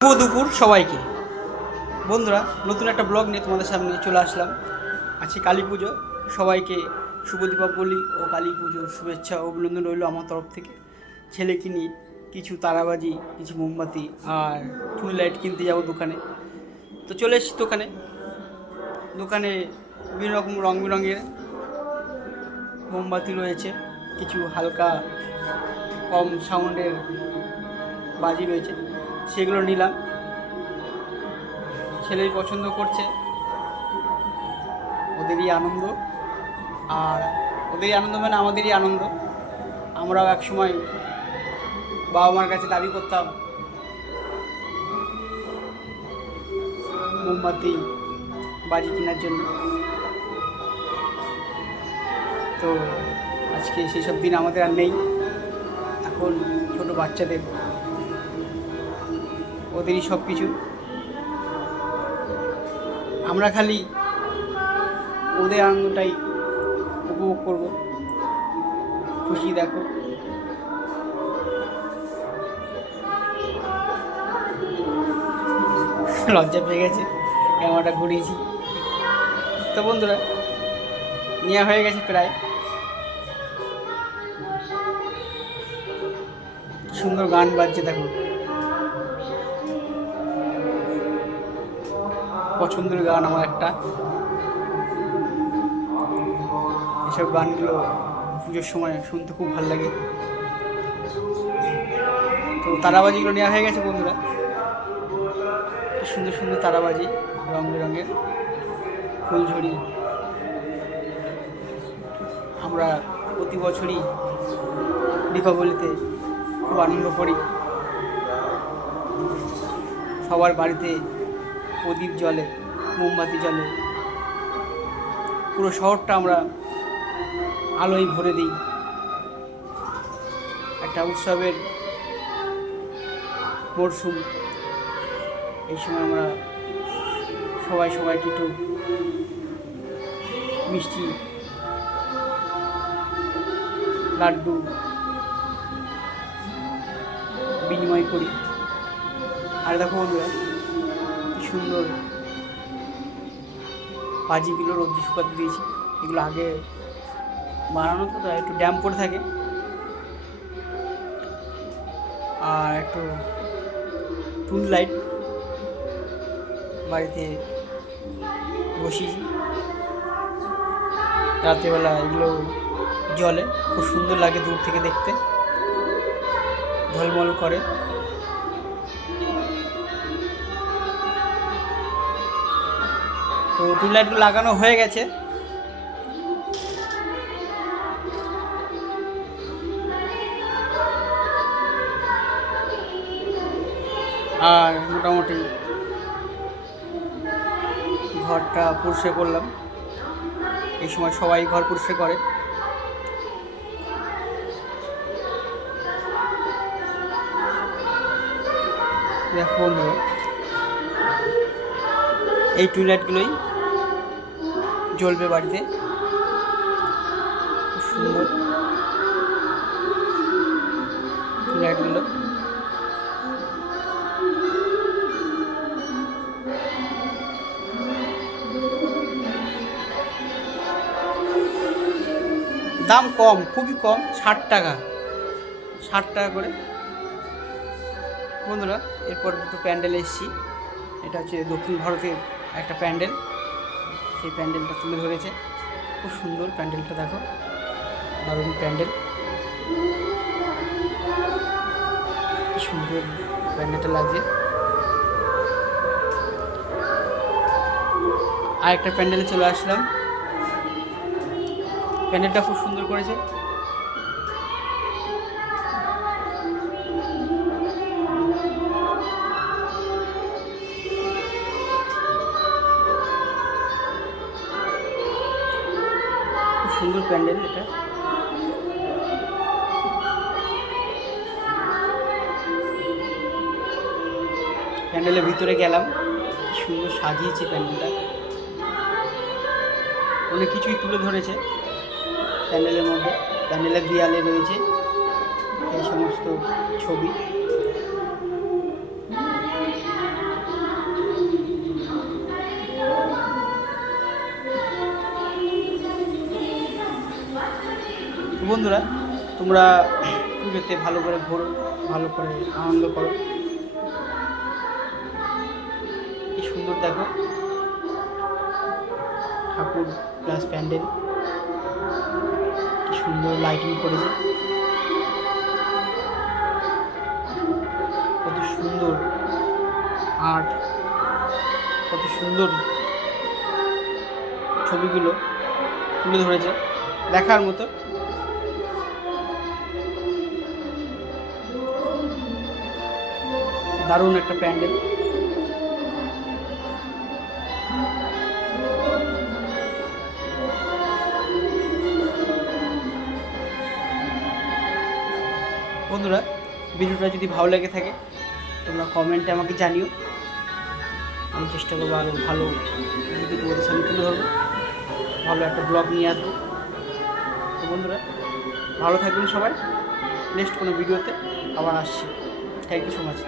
শুভ দুপুর সবাইকে। বন্ধুরা, নতুন একটা ব্লগ নিয়ে তোমাদের সামনে চলে আসলাম। আজকে কালী পুজো, সবাইকে শুভ দীপাবলি ও কালী পুজোর শুভেচ্ছা ও অভিনন্দন রইল আমার তরফ থেকে। ছেলেকে নিয়ে কিছু তারাবাজি, কিছু মোমবাতি আর ফুল লাইট কিনতে যাবো দোকানে। তো চলে এসেছি দোকানে। বিভিন্ন রকম রং বেরঙের মোমবাতি রয়েছে, কিছু হালকা কম সাউন্ডের বাজি রয়েছে, সেগুলো নিলাম। ছেলেই পছন্দ করছে, ওদেরই আনন্দ, আর ওদেরই আনন্দ মানে আমাদেরই আনন্দ। আমরাও এক সময় বাবা মার কাছে দাবি করতাম মোমবাতি বাজি কেনার জন্য। তো আজকে সেসব দিন আমাদের আর নেই। এখন ছোটো বাচ্চাদের, ওদেরই সব কিছু। আমরা খালি ওদের আনন্দটাই উপভোগ করব। খুশি দেখো, লজ্জা পেয়ে গেছে, ক্যামেরাটা ঘুরিয়েছি। তো বন্ধুরা, নেওয়া হয়ে গেছে প্রায়। সুন্দর গান বাজছে দেখো, পছন্দের গান আমার একটা। এসব গানগুলো পুজোর সময় শুনতে খুব ভালো লাগে। তো তারাবাজিগুলো নেওয়া হয়ে গেছে বন্ধুরা। সুন্দর সুন্দর তারাবাজি, রং বেরঙের ফুলঝুরি। আমরা প্রতি বছরই দীপাবলিতে খুব আনন্দ করি। সবার বাড়িতে প্রদীপ জ্বলে, মোমবাতি জ্বলে, পুরো শহরটা আমরা আলোয় ভরে দিই। একটা উৎসবের মরশুম, এই সময় আমরা সবাইকে একটু মিষ্টি, লাড্ডু বিনিময় করি। আর দেখো বন্ধুরা, কি সুন্দর বাজিগুলো রোদ্দুরে শুকাতে দিয়েছি। এগুলো আগে বানানো তো, তাই একটু ড্যাম্প পড়ে থাকে। আর একটু টুল লাইট বাড়িতে বসিয়েছি, রাত্রেবেলা এগুলো জ্বলে, খুব সুন্দর লাগে দূর থেকে দেখতে, ঝলমল করে। তো টুল লাইটগুলো লাগানো হয়ে গেছে। আর মোটামুটি ঘরটা পরিষ্কার করলাম। এই সময় সবাই ঘর পরিষ্কার করে। দেখো বন্ধুরা, এই টুইলাইটগুলোই জ্বলবে বাড়িতে, খুব সুন্দর টুইলাইটগুলো। দাম কম, খুবই কম, 60 টাকা, 60 টাকা করে বন্ধুরা। এরপর দুটো প্যান্ডেল এসেছি। এটা হচ্ছে দক্ষিণ ভারতের একটা প্যান্ডেল, সেই প্যান্ডেলটা তুলে ধরেছে। খুব সুন্দর প্যান্ডেলটা, দেখো, দারুণ প্যান্ডেল, কি সুন্দর প্যান্ডেলটা লাগছে। আর একটা প্যান্ডেলে চলে আসলাম, প্যান্ডেলটা খুব সুন্দর করেছে। খুব সুন্দর প্যান্ডেল এটা। প্যান্ডেলের ভিতরে গেলাম, কি সুন্দর সাজিয়েছে প্যান্ডেলটা, অনেক কিছুই তুলে ধরেছে প্যান্ডেলের মধ্যে। প্যান্ডেলের দেয়ালে রয়েছে এই সমস্ত ছবি। বন্ধুরা, তোমরা পুজোতে ভালো করে ঘোরো, ভালো করে আনন্দ করো। কি সুন্দর দেখো ঠাকুর প্লাস প্যান্ডেল, কি সুন্দর লাইটিং করেছে, কত সুন্দর আর্ট, কত সুন্দর ছবিগুলো তুলে ধরেছে, দেখার মতো। দারুণ একটা প্যান্ডেল। বন্ধুরা, ভিডিওটা যদি ভালো লেগে থাকে তোমরা কমেন্টে আমাকে জানিও। আমি চেষ্টা করবো আরও ভালো ভিডিও তোমাদের সামনে তুলে ধরবো, ভালো একটা ব্লগ নিয়ে আসবো। তো বন্ধুরা, ভালো থাকবেন সবাই। নেক্সট কোনো ভিডিওতে আবার আসছি। Thank you so much.